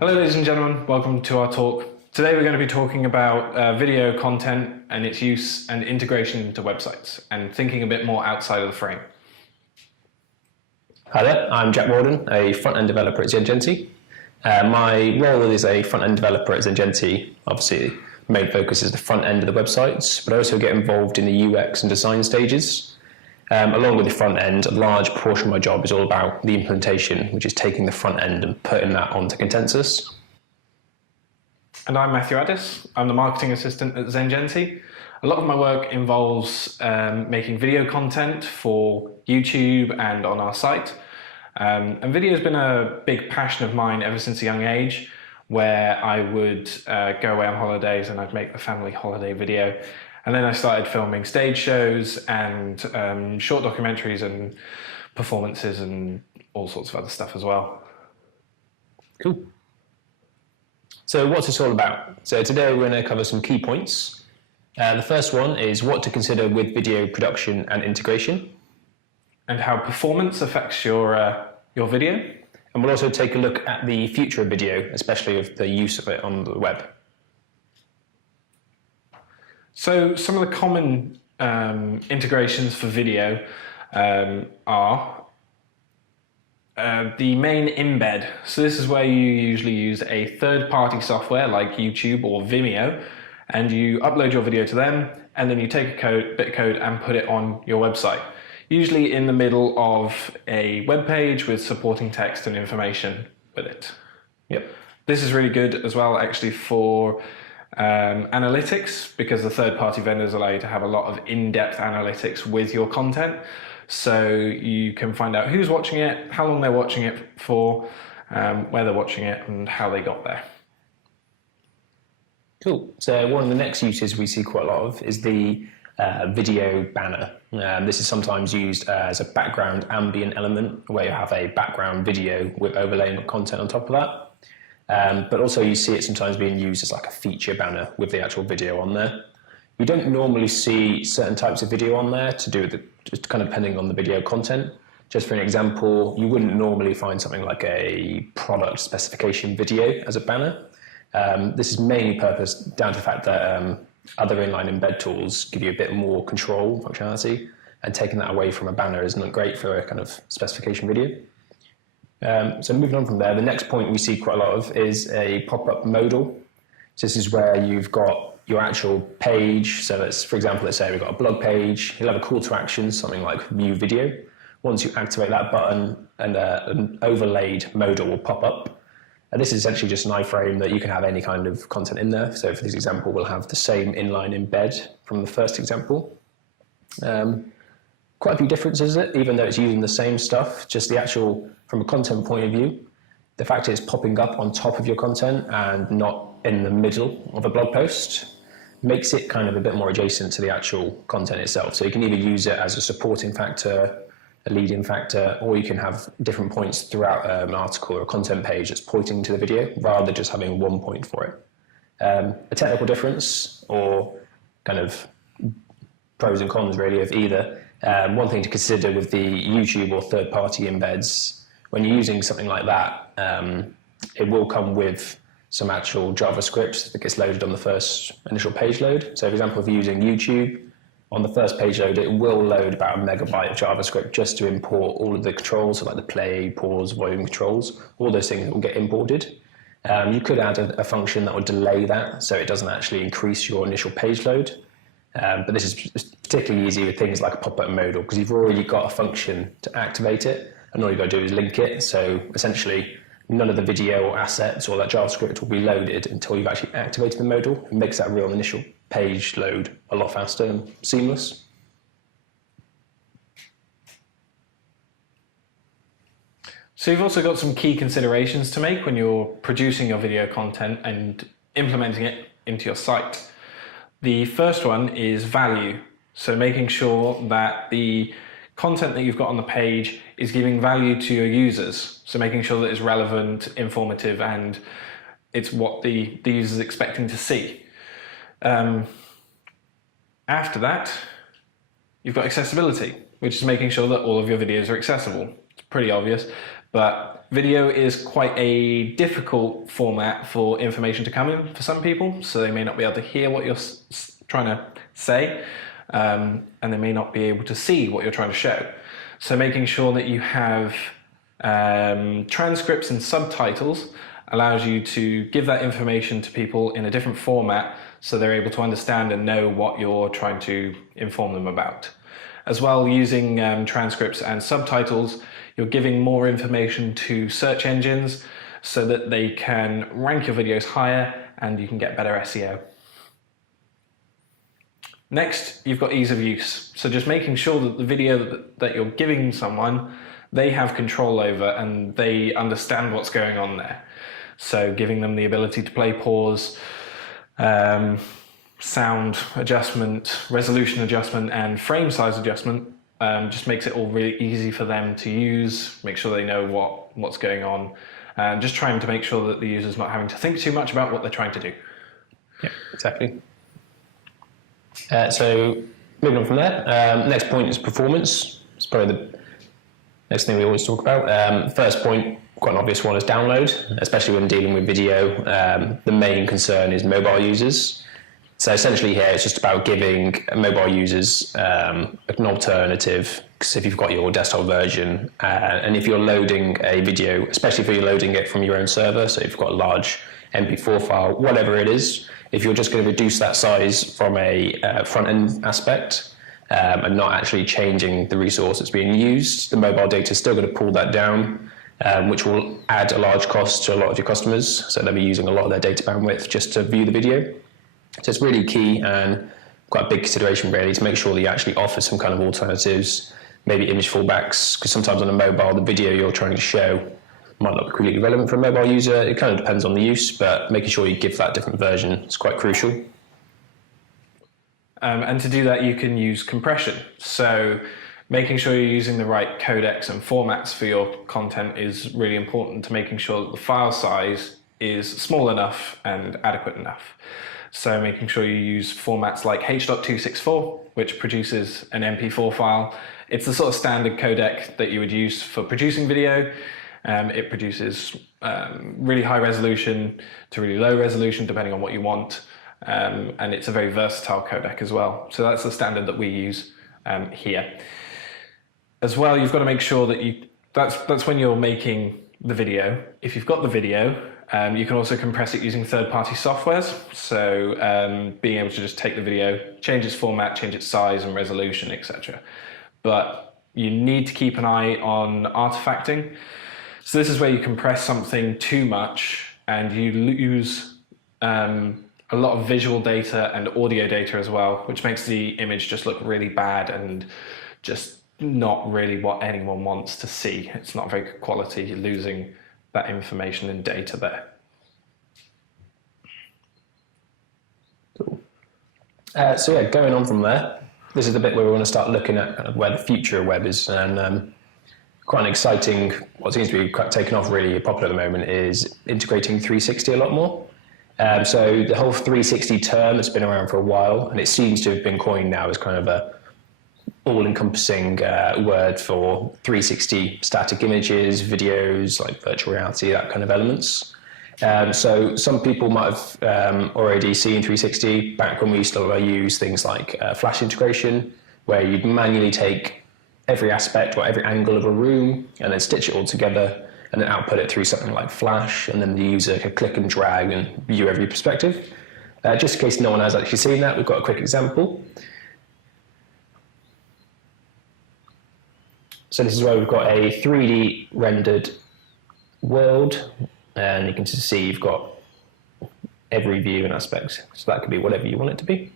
Hello ladies and gentlemen, welcome to our talk. Today we're going to be talking about video content and its use and integration into websites and thinking a bit more outside of the frame. Hi there, I'm Jack Warden, a front-end developer at Zengenti. My role is a front-end developer at Zengenti. Obviously, the main focus is the front end of the websites, but I also get involved in the UX and design stages. Along with the front end, a large portion of my job is all about the implementation, which is taking the front end and putting that onto Consensus. And I'm Matthew Addis. I'm the marketing assistant at Zengenti. A lot of my work involves making video content for YouTube and on our site. And video has been a big passion of mine ever since a young age, where I would go away on holidays and I'd make the family holiday video. And then I started filming stage shows and short documentaries and performances and all sorts of other stuff as well. Cool. So what's this all about? So today we're going to cover some key points. The first one is what to consider with video production and integration. And how performance affects your video. And we'll also take a look at the future of video, especially of the use of it on the web. So some of the common integrations for video are the main embed. So this is where you usually use a third-party software like YouTube or Vimeo, and you upload your video to them, and then you take a bit of code and put it on your website. Usually in the middle of a web page with supporting text and information with it. Yep. This is really good as well actually for analytics, because the third-party vendors allow you to have a lot of in-depth analytics with your content, so you can find out who's watching it, how long they're watching it for, where they're watching it, and how they got there. Cool. So one of the next uses we see quite a lot of is the video banner. This is sometimes used as a background ambient element, where you have a background video with overlaying content on top of that. But also you see it sometimes being used as like a feature banner with the actual video on there. You don't normally see certain types of video on there to do with just kind of depending on the video content. Just for an example, you wouldn't normally find something like a product specification video as a banner. This is mainly purposed down to the fact that other inline embed tools give you a bit more control functionality, and taking that away from a banner isn't great for a kind of specification video. So moving on from there, the next point we see quite a lot of is a pop-up modal. So this is where you've got your actual page. So let's, for example, let's say we've got a blog page. You'll have a call to action, something like view video. Once you activate that button, and an overlaid modal will pop up. And this is essentially just an iframe that you can have any kind of content in there. So for this example, we'll have the same inline embed from the first example. Quite a few differences, even though it's using the same stuff, just the actual, from a content point of view, the fact it's popping up on top of your content and not in the middle of a blog post makes it kind of a bit more adjacent to the actual content itself. So you can either use it as a supporting factor, a lead-in factor, or you can have different points throughout an article or a content page that's pointing to the video rather than just having one point for it. A technical difference, or kind of pros and cons really of either. One thing to consider with the YouTube or third-party embeds, when you're using something like that, it will come with some actual JavaScript that gets loaded on the first initial page load. So for example, if you're using YouTube, on the first page load, it will load about a megabyte of JavaScript just to import all of the controls, so like the play, pause, volume controls, all those things will get imported. You could add a function that would delay that, so it doesn't actually increase your initial page load. But this is particularly easy with things like a pop-up modal, because you've already got a function to activate it, and all you've got to do is link it. So essentially, none of the video or assets or that JavaScript will be loaded until you've actually activated the modal. It makes that real initial page load a lot faster and seamless. So you've also got some key considerations to make when you're producing your video content and implementing it into your site. The first one is value. So making sure that the content that you've got on the page is giving value to your users. So making sure that it's relevant, informative, and it's what the user is expecting to see. After that, you've got accessibility, which is making sure that all of your videos are accessible. It's pretty obvious, but Video is quite a difficult format for information to come in for some people, so they may not be able to hear what you're trying to say, and they may not be able to see what you're trying to show. So making sure that you have transcripts and subtitles allows you to give that information to people in a different format so they're able to understand and know what you're trying to inform them about. As well, using transcripts and subtitles, you're giving more information to search engines so that they can rank your videos higher and you can get better SEO. Next, you've got ease of use. So just making sure that the video that you're giving someone, they have control over and they understand what's going on there. So giving them the ability to play, pause, sound adjustment, resolution adjustment, and frame size adjustment just makes it all really easy for them to use, make sure they know what's going on, and just trying to make sure that the user's not having to think too much about what they're trying to do. Yeah, exactly. So moving on from there, next point is performance. It's probably the next thing we always talk about. First point, quite an obvious one, is download, especially when dealing with video. The main concern is mobile users. So essentially here, it's just about giving mobile users an alternative, because if you've got your desktop version, and if you're loading a video, especially if you're loading it from your own server, so if you've got a large MP4 file, whatever it is, if you're just going to reduce that size from a front-end aspect and not actually changing the resource that's being used, the mobile data is still going to pull that down, which will add a large cost to a lot of your customers. So they'll be using a lot of their data bandwidth just to view the video. So it's really key and quite a big consideration really to make sure that you actually offer some kind of alternatives, maybe image fallbacks, because sometimes on a mobile, the video you're trying to show might not be completely relevant for a mobile user. It kind of depends on the use, but making sure you give that different version is quite crucial. And to do that, you can use compression. So making sure you're using the right codecs and formats for your content is really important to making sure that the file size is small enough and adequate enough. So making sure you use formats like H.264, which produces an MP4 file. It's the sort of standard codec that you would use for producing video. It produces really high resolution to really low resolution, depending on what you want. And it's a very versatile codec as well. So that's the standard that we use here. As well, you've got to make sure that that's when you're making the video. If you've got the video, you can also compress it using third-party softwares. So being able to just take the video, change its format, change its size and resolution, etc. But you need to keep an eye on artifacting. So this is where you compress something too much and you lose a lot of visual data and audio data as well, which makes the image just look really bad and just not really what anyone wants to see. It's not very good quality. You're losing that information and data there. Cool. So yeah, going on from there, this is the bit where we want to start looking at kind of where the future of web is, and quite an exciting, what seems to be quite taken off really popular at the moment is integrating 360 a lot more. So the whole 360 term has been around for a while, and it seems to have been coined now as kind of a all-encompassing word for 360 static images, videos, like virtual reality, that kind of elements. So some people might have already seen 360 back when we used to use things like Flash integration, where you'd manually take every aspect or every angle of a room and then stitch it all together and then output it through something like Flash, and then the user could click and drag and view every perspective. Just in case no one has actually seen that, we've got a quick example. So this is where we've got a 3D rendered world, and you can just see you've got every view and aspect. So that could be whatever you want it to be.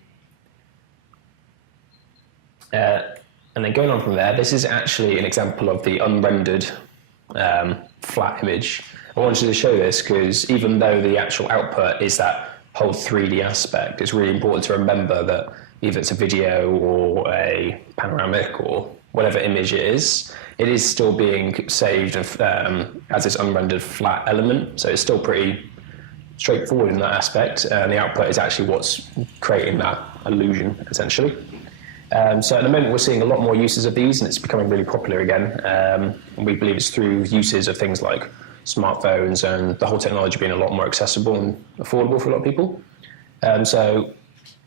And then going on from there, this is actually an example of the unrendered flat image. I wanted to show this because even though the actual output is that whole 3D aspect, it's really important to remember that either it's a video or a panoramic or whatever image it is still being saved as this unrendered flat element. So it's still pretty straightforward in that aspect, and the output is actually what's creating that illusion, essentially. So at the moment we're seeing a lot more uses of these, and it's becoming really popular again. And we believe it's through uses of things like smartphones and the whole technology being a lot more accessible and affordable for a lot of people. So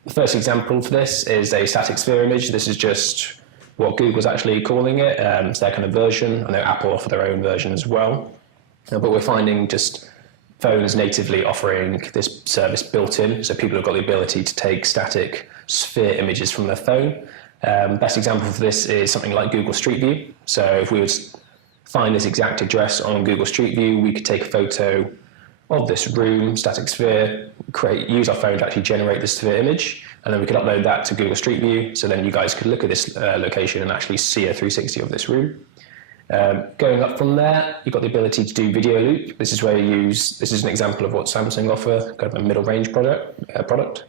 the first example for this is a static sphere image. This is just what Google's actually calling it. It's their kind of version. I know Apple offer their own version as well. But we're finding just phones natively offering this service built in, so people have got the ability to take static sphere images from their phone. Best example for this is something like Google Street View. So if we would find this exact address on Google Street View, we could take a photo of this room, static sphere, use our phone to actually generate the sphere image, and then we could upload that to Google Street View, so then you guys could look at this location and actually see a 360 of this room. Going up from there, you've got the ability to do video loop. This is where this is an example of what Samsung offer, kind of a middle range product.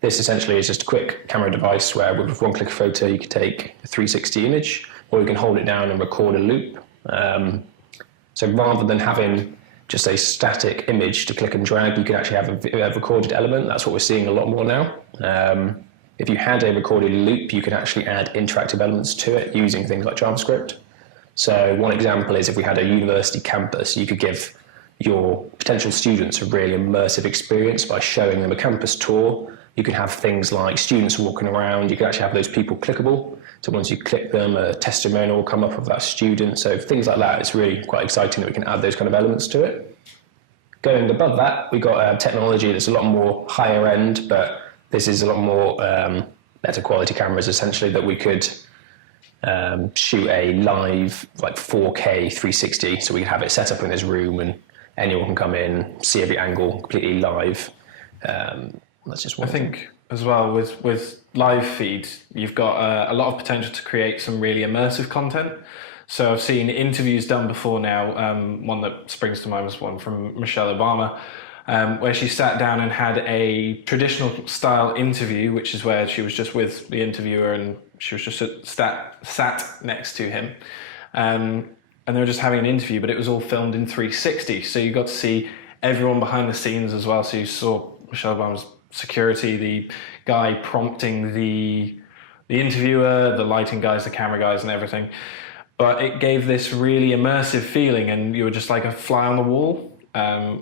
This essentially is just a quick camera device where with one click photo you can take a 360 image, or you can hold it down and record a loop. So rather than having just a static image to click and drag, you can actually have a recorded element. That's what we're seeing a lot more now. If you had a recorded loop, you could actually add interactive elements to it using things like JavaScript. So one example is if we had a university campus, you could give your potential students a really immersive experience by showing them a campus tour. You could have things like students walking around. You could actually have those people clickable. So once you click them, a testimonial will come up of that student. So things like that, it's really quite exciting that we can add those kind of elements to it. Going above that, we've got technology that's a lot more higher end, but this is a lot more better quality cameras, essentially, that we could shoot a live, like 4K 360. So we can have it set up in this room and anyone can come in, see every angle completely live. That's just one thing. I think as well with live feeds, you've got a lot of potential to create some really immersive content. So I've seen interviews done before now. One that springs to mind was one from Michelle Obama, where she sat down and had a traditional style interview, which is where she was just with the interviewer and she was just sat next to him. And they were just having an interview, but it was all filmed in 360. So you got to see everyone behind the scenes as well. So you saw Michelle Obama's security, the guy prompting the interviewer, the lighting guys, the camera guys and everything. But it gave this really immersive feeling and you were just like a fly on the wall,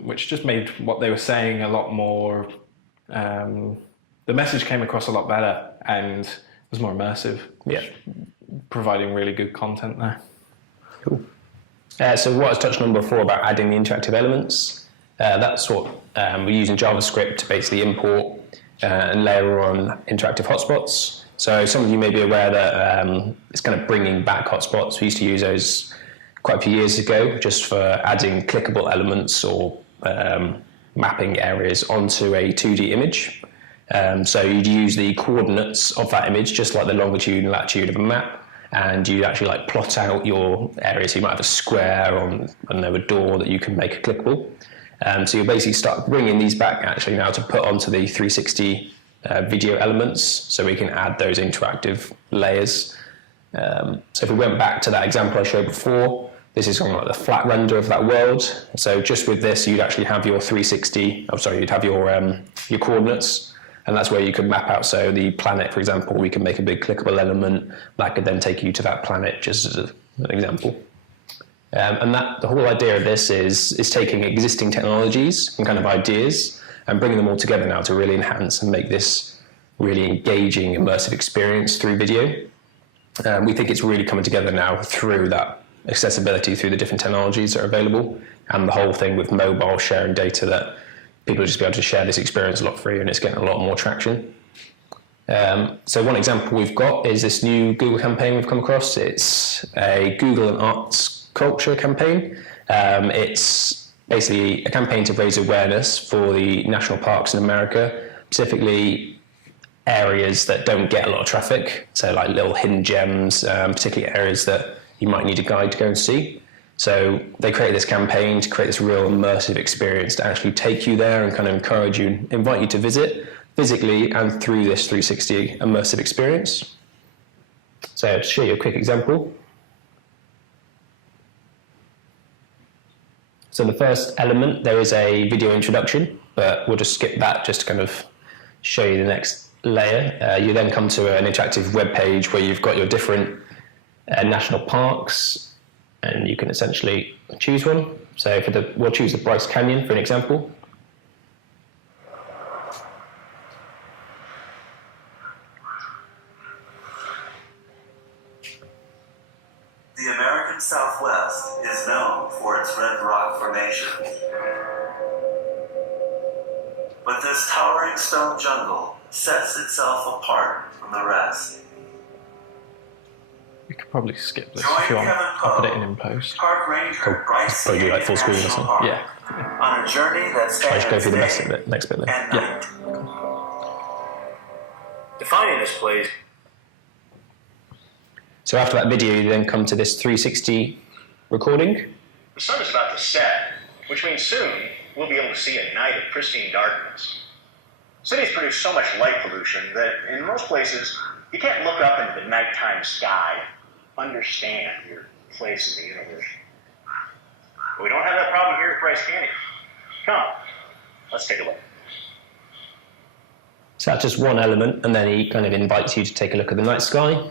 which just made what they were saying a lot more, the message came across a lot better and was more immersive, providing really good content there. Cool. So what I was touching on before about adding the interactive elements, that's what we're using JavaScript to basically import and layer on interactive hotspots. So some of you may be aware that it's kind of bringing back hotspots. We used to use those quite a few years ago just for adding clickable elements or mapping areas onto a 2D image. So you'd use the coordinates of that image, just like the longitude and latitude of a map, and you actually like plot out your area. So you might have a square on, I don't know, a door that you can make clickable. So you'll basically start bringing these back actually now to put onto the 360 video elements, so we can add those interactive layers. So if we went back to that example I showed before, this is kind of like the flat render of that world. So just with this, you'd actually have your 360, you'd have your coordinates, and that's where you could map out. So the planet, for example, we can make a big clickable element that could then take you to that planet, just as an example. And the whole idea of this is taking existing technologies and kind of ideas and bringing them all together now to really enhance and make this really engaging, immersive experience through video. We think it's really coming together now through that accessibility, through the different technologies that are available, and the whole thing with mobile sharing data, that people will just be able to share this experience a lot freer, and it's getting a lot more traction. So one example we've got is this new Google campaign we've come across. It's a Google and Arts Culture campaign. It's basically a campaign to raise awareness for the national parks in America, specifically areas that don't get a lot of traffic, so like little hidden gems, particularly areas that you might need a guide to go and see. So they created this campaign to create this real immersive experience to actually take you there and kind of encourage you, invite you to visit physically and through this 360 immersive experience. So to show you a quick example. So the first element, there is a video introduction, but we'll just skip that just to kind of show you the next layer, you then come to an interactive web page where you've got your different national parks, and you can essentially choose one. So we'll choose the Bryce Canyon for an example. The American Southwest is known for its red rock formation. But this towering stone jungle sets itself apart from the rest. You could probably skip this if you want. I'll put it in post. Park Ranger Bryce Probably do like full screen or National something. Yeah. Park, on a journey that Shall I just go spans through the day next bit then? and Yeah. night. Defining this place. So after that video, you then come to this 360 recording. The sun is about to set, which means soon we'll be able to see a night of pristine darkness. Cities produce so much light pollution that in most places you can't look up into the nighttime sky and understand your place in the universe. But we don't have that problem here at Bryce Canyon. Come, let's take a look. So that's just one element, and then he kind of invites you to take a look at the night sky.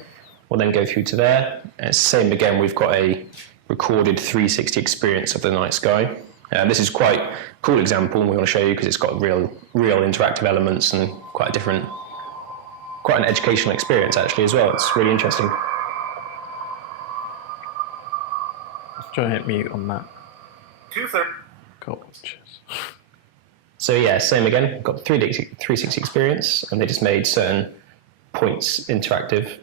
We'll then go through to there. And it's the same again, we've got a recorded 360 experience of the night sky. This is quite a cool example, and we want to show you because it's got real interactive elements and quite an educational experience actually as well. It's really interesting. Let's try and hit mute on that. 2:30. Cool. Cheers. So yeah, same again, we've got 360 experience, and they just made certain points interactive.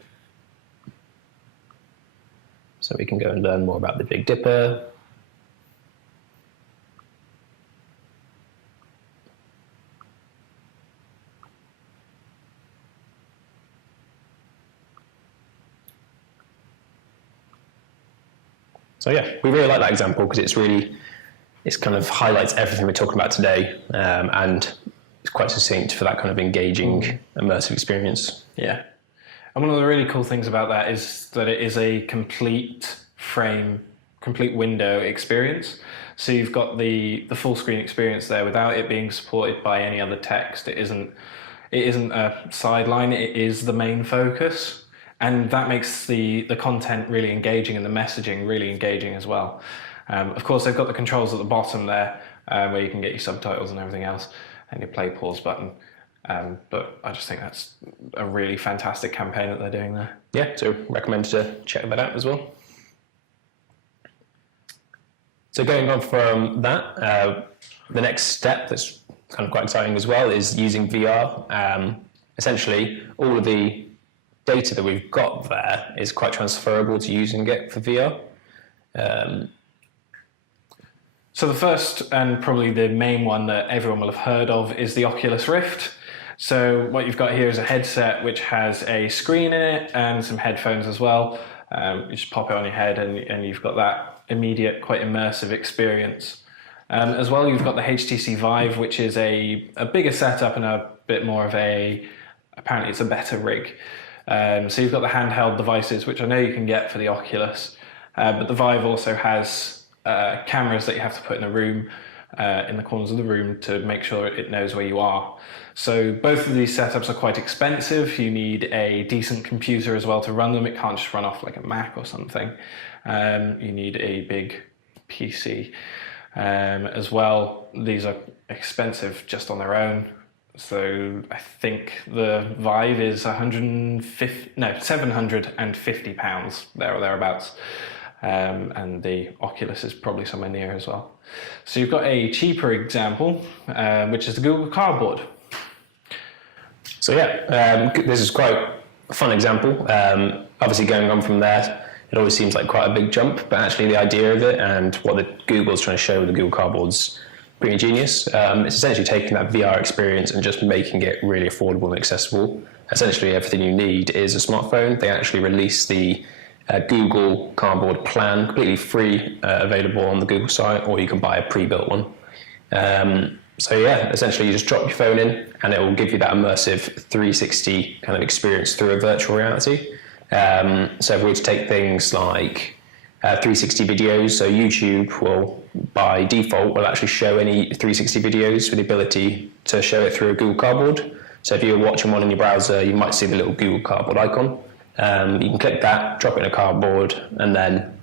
So we can go and learn more about the Big Dipper. So yeah, we really like that example because it's kind of highlights everything we're talking about today, and it's quite succinct for that kind of engaging, immersive experience. Yeah. And one of the really cool things about that is that it is a complete window experience. So you've got the full screen experience there without it being supported by any other text. It isn't a sideline, it is the main focus. And that makes the content really engaging and the messaging really engaging as well. Of course, they've got the controls at the bottom there where you can get your subtitles and everything else, and your play pause button. But I just think that's a really fantastic campaign that they're doing there. Yeah, so recommend to check that out as well. So going on from that, the next step that's kind of quite exciting as well is using VR. Essentially, all of the data that we've got there is quite transferable to using it for VR. So the first and probably the main one that everyone will have heard of is the Oculus Rift. So what you've got here is a headset which has a screen in it and some headphones as well. You just pop it on your head and you've got that immediate, quite immersive experience. As well, you've got the HTC Vive, which is a bigger setup and a bit more of apparently it's a better rig. So you've got the handheld devices, which I know you can get for the Oculus, but the Vive also has cameras that you have to put in a room, in the corners of the room to make sure it knows where you are. So both of these setups are quite expensive. You need a decent computer as well to run them. It can't just run off like a Mac or something. You need a big PC. As well, these are expensive just on their own. So I think the Vive is £750 there or thereabouts. And the Oculus is probably somewhere near as well. So you've got a cheaper example, which is the Google Cardboard. So yeah, this is quite a fun example. Obviously going on from there, it always seems like quite a big jump, but actually the idea of it and what the Google's trying to show with the Google Cardboard's pretty genius. It's essentially taking that VR experience and just making it really affordable and accessible. Essentially everything you need is a smartphone. They actually released the Google Cardboard plan, completely free, available on the Google site, or you can buy a pre-built one. So yeah, essentially you just drop your phone in and it will give you that immersive 360 kind of experience through a virtual reality. So if we were to take things like 360 videos, so YouTube will, by default, will actually show any 360 videos with the ability to show it through a Google Cardboard. So if you're watching one in your browser, you might see the little Google Cardboard icon. You can click that, drop it in a cardboard, and then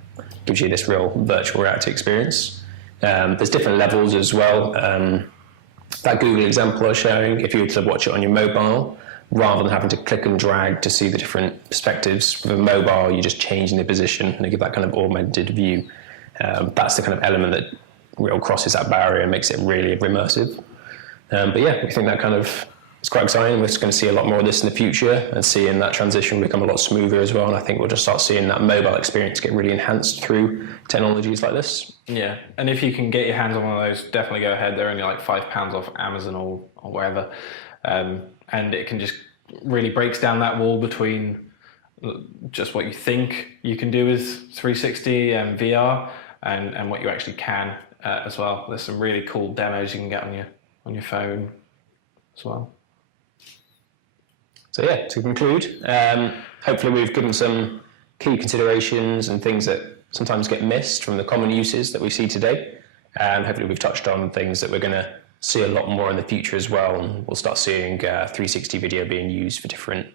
gives you this real virtual reality experience. There's different levels as well. That Google example I was showing, if you were to watch it on your mobile, rather than having to click and drag to see the different perspectives, with a mobile, you're just changing the position and you get that kind of augmented view. That's the kind of element that real crosses that barrier and makes it really immersive. But yeah, we think that kind of is quite exciting. We're just going to see a lot more of this in the future and seeing that transition become a lot smoother as well. And I think we'll just start seeing that mobile experience get really enhanced through technologies like this. Yeah, and if you can get your hands on one of those, definitely go ahead. They're only like £5 off Amazon or wherever. And it can just really breaks down that wall between just what you think you can do with 360 and VR and what you actually can as well. There's some really cool demos you can get on your phone as well. So yeah, to conclude, hopefully we've given some key considerations and things that sometimes get missed from the common uses that we see today. Hopefully we've touched on things that we're going to see a lot more in the future as well, and we'll start seeing 360 video being used for different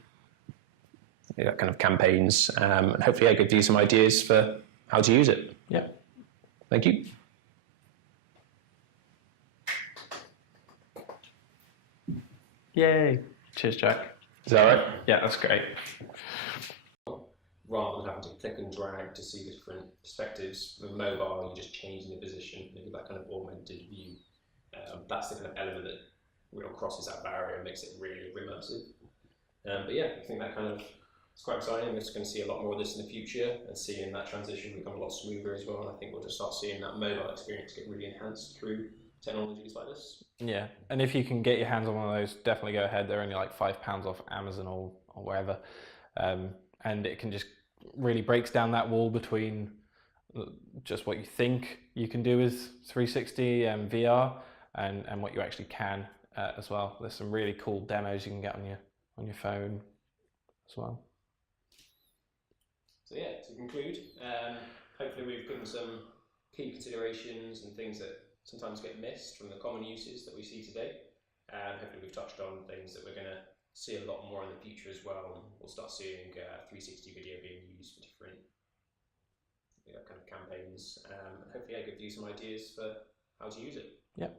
kind of campaigns, and hopefully I give you some ideas for how to use it. Yeah. Thank you. Yay. Cheers, Jack. Is that right? Yeah, that's great. Rather than having to click and drag to see the different perspectives, with a mobile, you're just changing the position and you get that kind of augmented view. That's the kind of element that real crosses that barrier and makes it really immersive. But yeah, I think that kind of is quite exciting. We're just going to see a lot more of this in the future and seeing that transition become a lot smoother as well. And I think we'll just start seeing that mobile experience get really enhanced through technologies like this. Yeah, and if you can get your hands on one of those, definitely go ahead. They're only like £5 off Amazon or wherever. And it can just really breaks down that wall between just what you think you can do with 360 and VR and what you actually can as well. There's some really cool demos you can get on your phone as well. So yeah, to conclude, hopefully we've given some key considerations and things that sometimes get missed from the common uses that we see today. Hopefully we've touched on things that we're going to see a lot more in the future as well, and we'll start seeing 360 video being used for different kind of campaigns. Hopefully I give you some ideas for how to use it. Yep.